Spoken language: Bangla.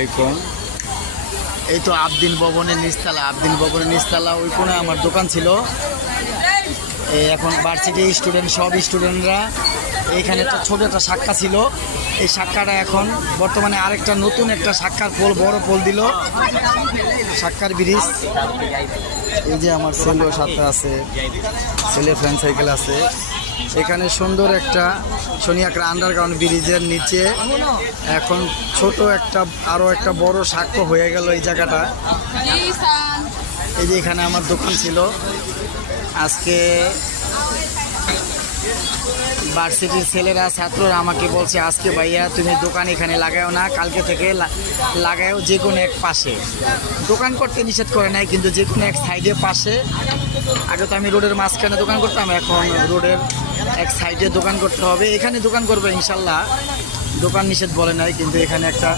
আসসালামু আলাইকুম। এই তো আবদিন ভবনের নিচতলা ওই কোণে আমার দোকান ছিল। এখন ভার্সিটি স্টুডেন্ট সব স্টুডেন্টরা এইখানে একটা ছোট একটা শাখা ছিল। এই শাখাটা এখন বর্তমানে আরেকটা নতুন একটা শাখার পোল, বড় পোল দিল, শাখার ব্রিজ। এই যে আমার ছেলেও সাথে আছে, ছেলে ফ্রেন্ড সাইকেল আছে। এখানে সুন্দর একটা সোনিয়াকড়া আন্ডারগ্রাউন্ড ব্রিজের নিচে এখন ছোট একটা আরও একটা বড় শাখা হয়ে গেল এই জায়গাটা। এই যে এখানে আমার দোকান ছিল। আজকে ভার্সিটির ছেলেরা ছাত্ররা আমাকে বলছে, আজকে ভাইয়া তুমি দোকান এখানে লাগাও না, কালকে থেকে লাগাও যে কোনো এক পাশে। দোকান করতে নিষেধ করে নাই, কিন্তু যে কোনো এক সাইডে পাশে। আগে তো আমি রোডের মাঝখানে দোকান করতাম, এখন রোডের এক সাইডে দোকান করতে হবে। এখানে দোকান করবে ইনশাল্লাহ, দোকান নিষেধ বলে নাই, কিন্তু এখানে একটা